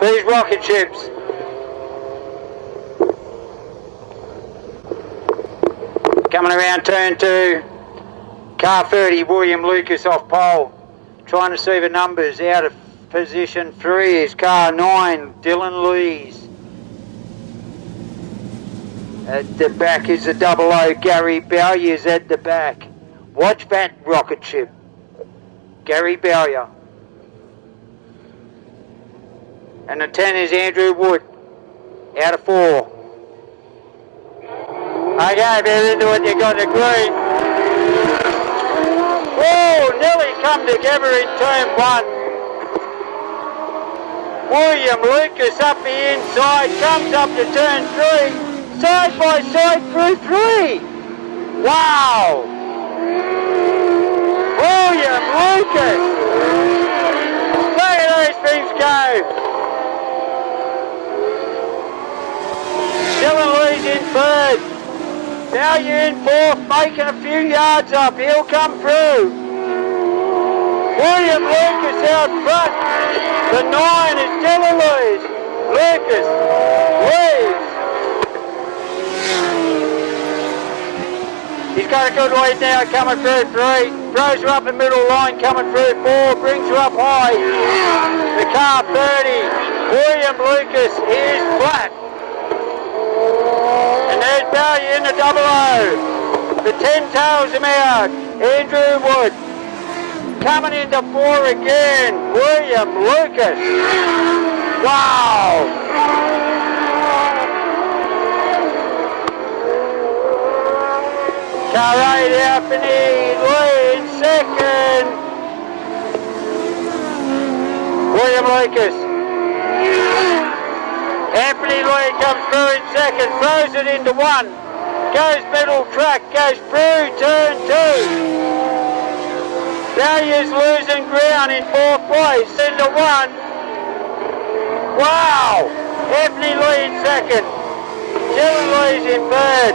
These rocket ships. Coming around turn 2. Car 30, William Lucas off pole. Trying to see the numbers. Out of position 3 is car 9, Dylan Lees. At the back is the 00, Gary Bowyer's at the back. Watch that rocket ship. Gary Bowyer. And the 10 is Andrew Wood. Out of 4. Okay, they're into it, you got the green. Whoa, nearly come together in turn 1. William Lucas up the inside, comes up to turn 3. Side by side through 3. Wow. William Lucas. Look at those things go. Dylan Lees in 3rd. Now you're in 4th, making a few yards up. He'll come through. William Lucas out front. The 9 is Dylan Lees. Lucas. Lees. He's got a good lead now coming through 3. Throws her up the middle line coming through 4. Brings her up high. The car 30. William Lucas is flat. And there's Bowyer in the 00. The 10 tails him out. Andrew Wood. Coming into 4 again. William Lucas. Wow. Car 8, Anthony Lee in 2nd. William Lucas. Anthony Lee comes through in 2nd, throws it into 1. Goes middle track, goes through turn 2. Bowyer's losing ground in 4th place, into 1. Wow! Anthony Lee in 2nd. Dylan Lees in 3rd.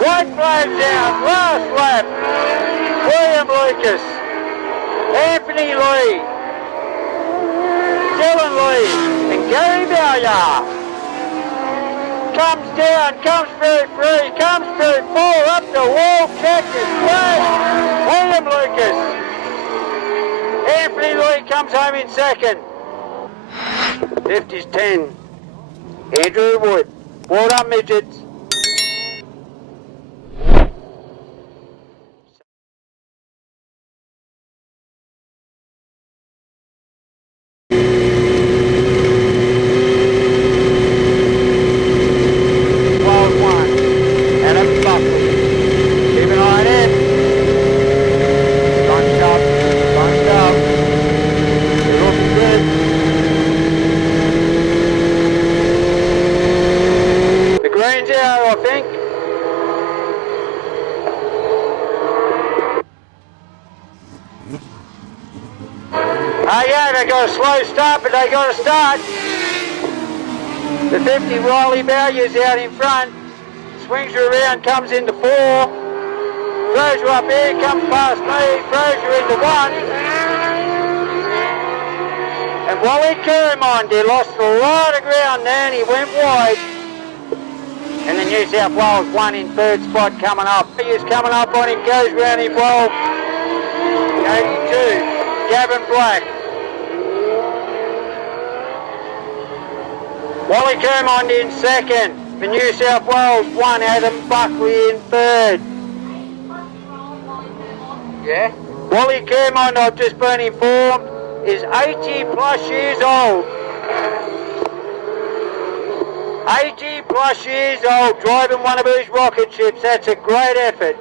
White flag down, last lap. William Lucas, Anthony Lee, Dylan Lee, and Gary Bowyer. Comes down, comes through 3, comes through 4, up the wall, checkers, flag. William Lucas. Anthony Lee comes home in 2nd. 50's 10. Andrew Wood. Well done, Midgets. They got a slow start, but they got to start. The 50, Riley Bowyer's out in front. Swings her around, comes into 4. Throws her up here, comes past me, throws her into 1. And Wally Kermond, he lost a lot of ground there and he went wide. And the New South Wales 1 in 3rd spot coming up. He's coming up on him, goes round him well. 82, Gavin Black. Wally Kermond in 2nd. The New South Wales 1, Adam Buckley in 3rd. Yeah? Wally Kermond, I've just been informed, is 80 plus years old. 80 plus years old, driving one of these rocket ships. That's a great effort.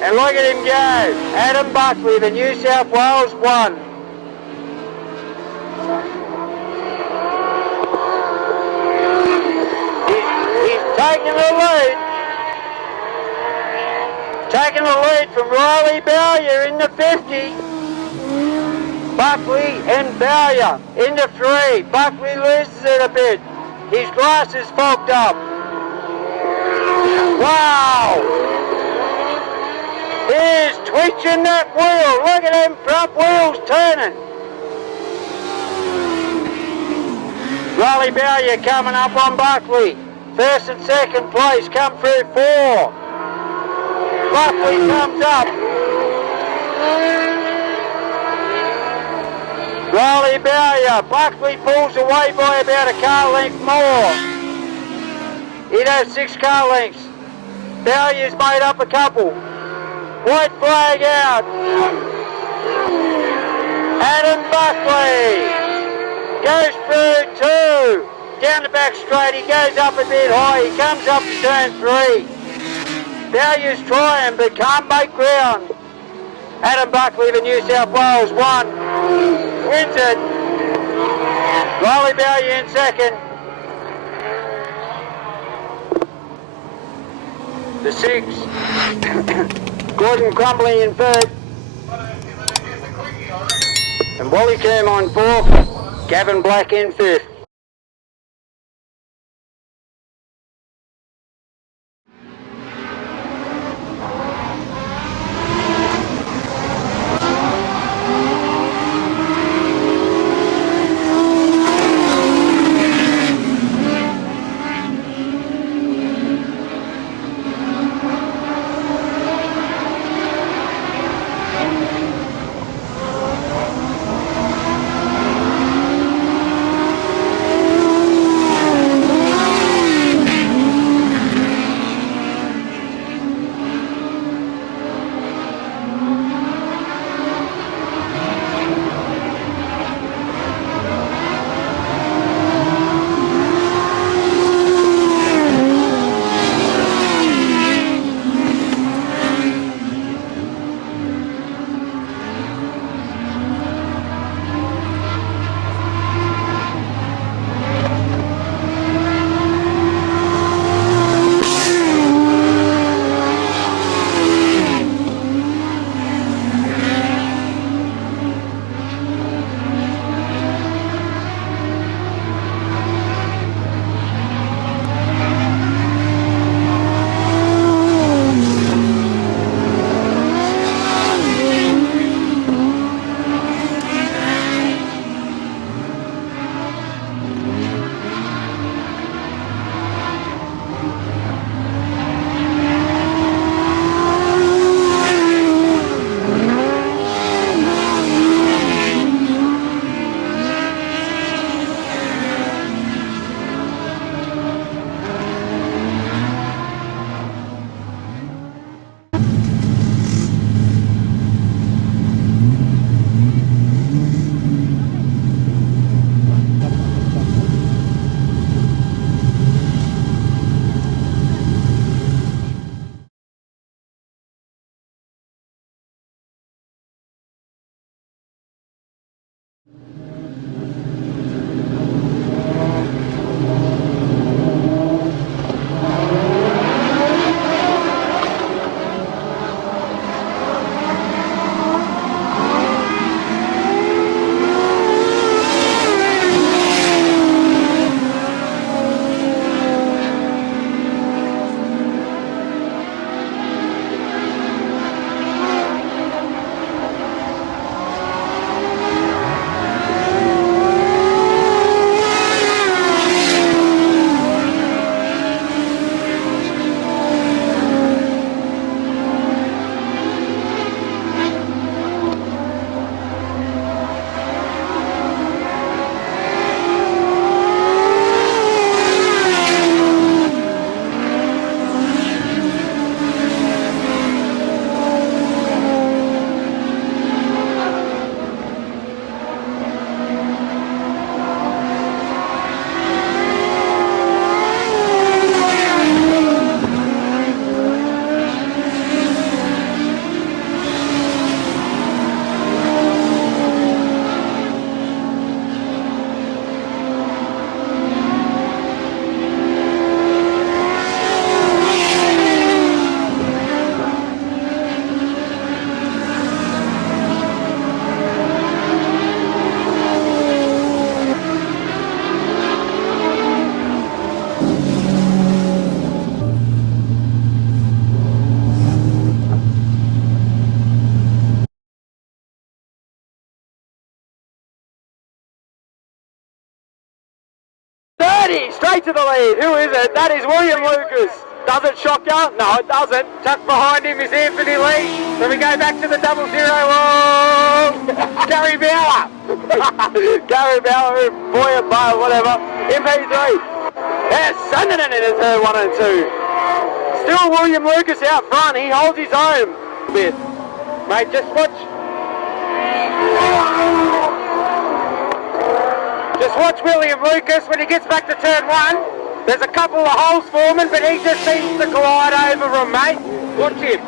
And look at him go. Adam Buckley, the New South Wales 1. Taking the lead. Taking the lead from Riley Bowyer in the 50. Buckley and Bowyer into 3. Buckley loses it a bit. His glass is fogged up. Wow! Here's twitching that wheel. Look at them front wheels turning. Rolly Bowyer coming up on Buckley. First and second place come through 4. Buckley comes up. Rolly Bowyer. Buckley pulls away by about a car length more. He'd have 6 car lengths. Bowyer's made up a couple. White flag out. Adam Buckley goes through 2. Down the back straight, he goes up a bit high. He comes up to turn 3. Bowyer's trying but can't make ground. Adam Buckley of New South Wales won. Wins it. Rolly Bowyer in second. The 6. Gordon Crumbly in third. And Wally Kerm on 4th. Gavin Black in 5th. straight to the lead. Who is it? That is William Lucas. Does it shock you? No, it doesn't. Tucked behind him is Anthony Lee. Then we go back to the 00. Whoa! Gary Bauer. Gary Bauer, boy at bar, whatever. MP3. Yes, sending it into turn 1 and 2. Still William Lucas out front. He holds his own a bit. Mate, just watch. Just watch William Lucas when he gets back to turn 1. There's a couple of holes forming, but he just seems to glide over them, mate. Watch him.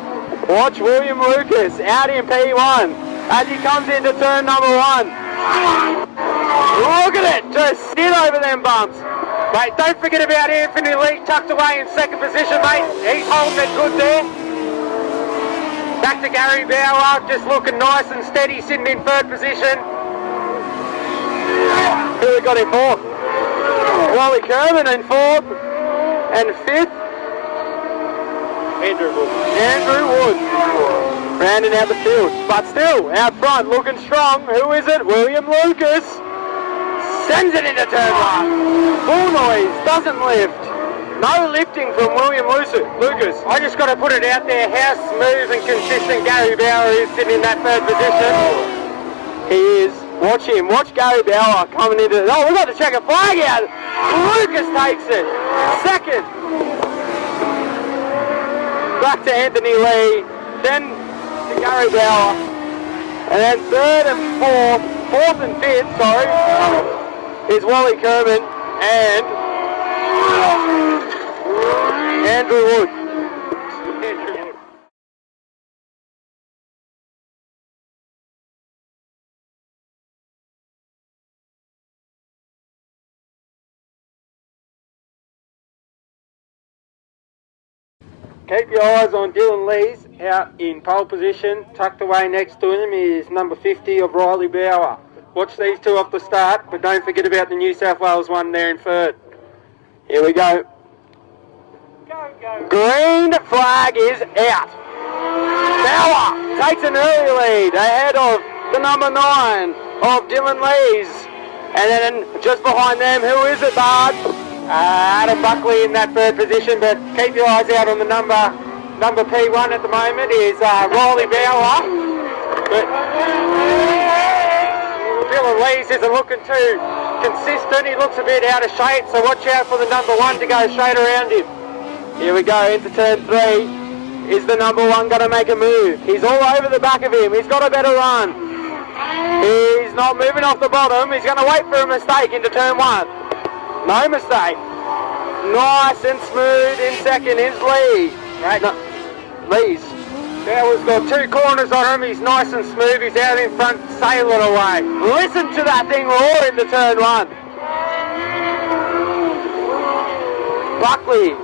Watch William Lucas out in P1 as he comes into turn number 1. Look at it, just sit over them bumps. Mate, don't forget about Anthony Lee tucked away in second position, mate. He's holding it good there. Back to Gary Bauer, just looking nice and steady, sitting in third position. Who we got in fourth? Wally Kerman in fourth. And fifth? Andrew Wood. Rounding out the field. But still, out front, looking strong. Who is it? William Lucas. Sends it into turn 1. Full noise, doesn't lift. No lifting from William Lucas. I just got to put it out there how smooth and consistent Gary Bauer is sitting in that third position. He is. Watch him. Watch Gary Bauer coming into... Oh, we've got to check a flag out. Lucas takes it. Second. Back to Anthony Lee. Then to Gary Bauer. And then third and fourth and fifth, sorry, is Wally Kerman and Andrew Wood. Keep your eyes on Dylan Lees out in pole position. Tucked away next to him is number 50 of Riley Bauer. Watch these two off the start, but don't forget about the New South Wales one there in third. Here we go. Green flag is out. Bauer takes an early lead ahead of the number 9 of Dylan Lees. And then just behind them, who is it, Bard? Adam Buckley in that third position, but keep your eyes out on the number P1 at the moment is Riley Bauer. But Dylan Lees isn't looking too consistent. He looks a bit out of shape, so watch out for the number 1 to go straight around him. Here we go, into turn 3. Is the number 1 going to make a move? He's all over the back of him. He's got a better run. He's not moving off the bottom. He's going to wait for a mistake into turn 1. No mistake. Nice and smooth in second is Lee. Right. No, Lee's. Bauer's got 2 corners on him. He's nice and smooth. He's out in front, sailing away. Listen to that thing roar into turn 1. Buckley.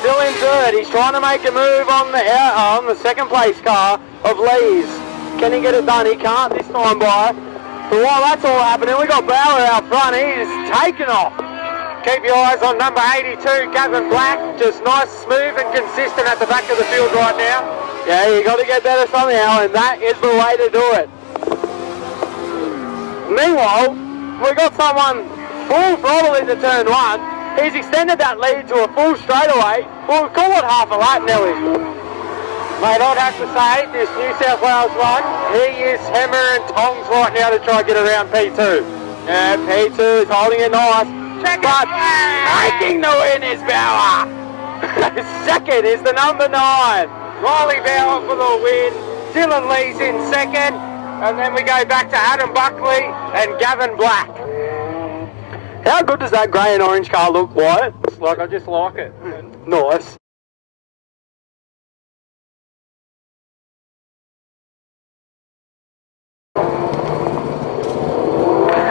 Still in third. He's trying to make a move on the second place car of Lee's. Can he get it done? He can't this time by. But while that's all happening, we got Bauer out front. He's taken off. Keep your eyes on number 82, Gavin Black. Just nice, smooth and consistent at the back of the field right now. Yeah, you got to get better somehow, and that is the way to do it. Meanwhile, we got someone full throttle into turn 1. He's extended that lead to a full straightaway. We'll call it half a lap, Nelly. Mate, I'd have to say, this New South Wales one, he is hammer and tongs right now to try and get around P2. Yeah, P2 is holding it nice. But taking the win is Bauer. Second is the number 9. Riley Bauer for the win. Dylan Lee's in second. And then we go back to Adam Buckley and Gavin Black. How good does that grey and orange car look, Wyatt? Like, I just like it. Nice.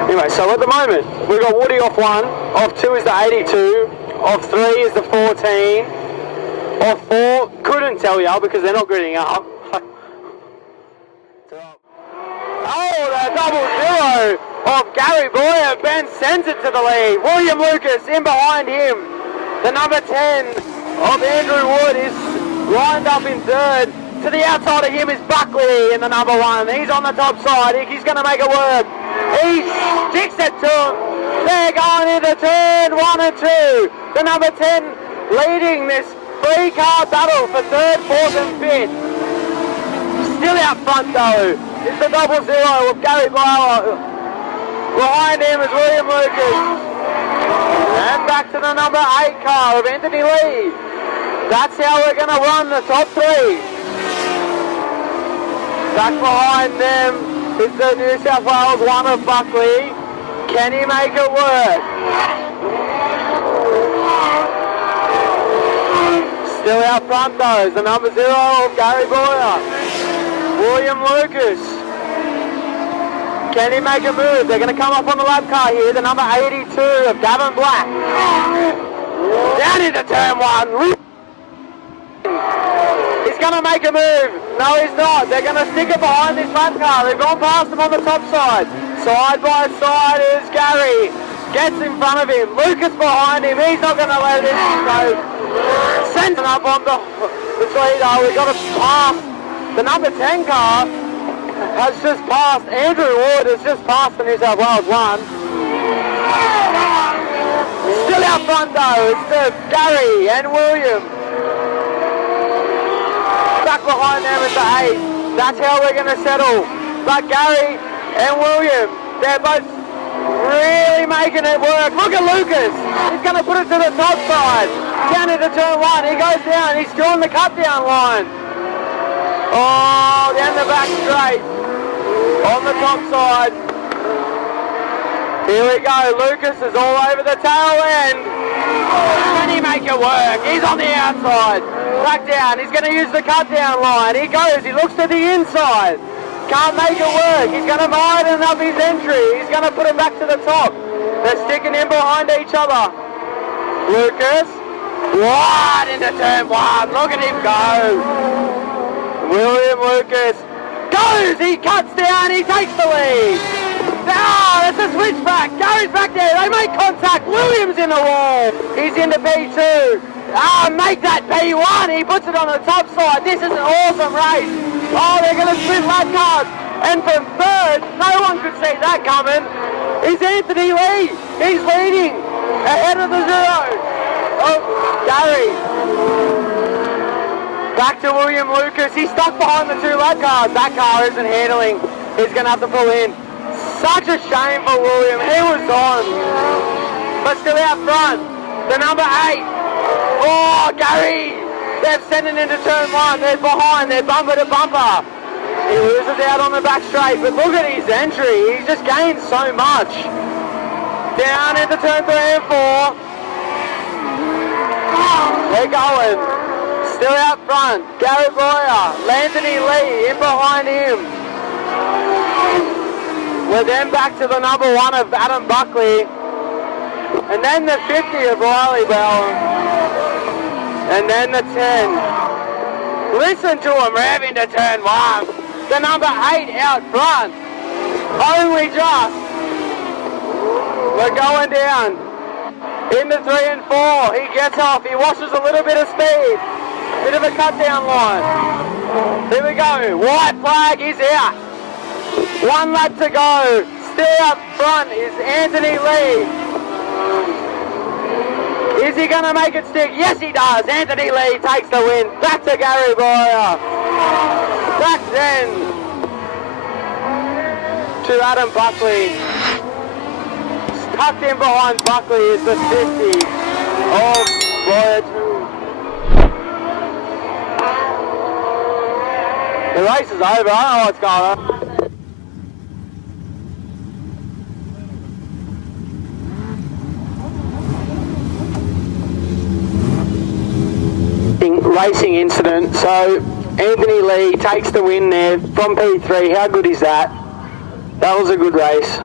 Anyway, so at the moment, we've got Woody off 1, off 2 is the 82, off 3 is the 14, off 4, couldn't tell you because they're not gridding up. Oh, the 00 of Gary Boyer. Ben sends it to the lead. William Lucas in behind him. The number 10 of Andrew Wood is lined up in third. To the outside of him is Buckley in the number 1. He's on the top side. He's going to make it work. He sticks it to him. They're going into turn 1 and 2. The number 10 leading this 3-car battle for 3rd, 4th and 5th. Still out front though is the 00 of Gary Blower. Behind him is William Lucas. And back to the number 8 car of Anthony Lee. That's how we're going to run the top 3. Back behind them is the New South Wales 1 of Buckley. Can he make it work? Still out front though is the number 0 of Gary Boyer. William Lucas. Can he make a move? They're going to come up on the lap car here. The number 82 of Gavin Black. Down into turn 1. He's going to make a move. No, he's not. They're going to stick it behind this lap car. They've gone past him on the top side. Side by side is Gary. Gets in front of him. Lucas behind him. He's not going to let it go. Sends it up on the leader. We've got to pass. The number 10 car has just passed. Andrew Ward has just passed the New South Wales 1. Still out front though. It's Gary and William. Back behind them is the 8. That's how we're going to settle. But Gary and William, they're both really making it work. Look at Lucas. He's going to put it to the top side. Down into turn 1. He goes down. He's drawing the cut down line. Oh, down the back straight. On the top side. Here we go. Lucas is all over the tail end. Can he make it work? He's on the outside. Back down. He's going to use the cut down line. He goes. He looks to the inside. Can't make it work. He's going to widen up his entry. He's going to put it back to the top. They're sticking in behind each other. Lucas. Wide into turn 1. Look at him go. William Lucas goes. He cuts down. He takes the lead. Ah, it's a switchback. Gary's back there. They make contact. Williams in the wall. He's into P2. Ah, make that P1. He puts it on the top side. This is an awesome race. Oh, they're going to split lap cars. And from 3rd, no one could see that coming, is Anthony Lee. He's leading ahead of the 0. Oh, Gary. Back to William Lucas. He's stuck behind the 2 lap cars. That car isn't handling. He's going to have to pull in. Such a shame for William. He was on. But still out front. The number 8. Oh, Gary. They've sent it into turn 1. They're behind. They're bumper to bumper. He loses out on the back straight. But look at his entry. He's just gained so much. Down into turn 3 and 4. They're going. Still out front, Gary Boyer, Anthony Lee in behind him. We're then back to the number 1 of Adam Buckley. And then the 50 of Riley Bell. And then the 10. Listen to him rev into turn 1. The number 8 out front. Only just. We're going down. Into 3 and 4. He gets off. He washes a little bit of speed. Bit of a cut down line. Here we go. White flag is out. 1 lap to go. Still up front is Anthony Lee. Is he going to make it stick? Yes, he does. Anthony Lee takes the win. Back to Gary Boyer. Back then to Adam Buckley. Tucked in behind Buckley is the 50 of Boyer. The race is over. I don't know what's going on. Racing incident. So Anthony Lee takes the win there from P3. How good is that? That was a good race.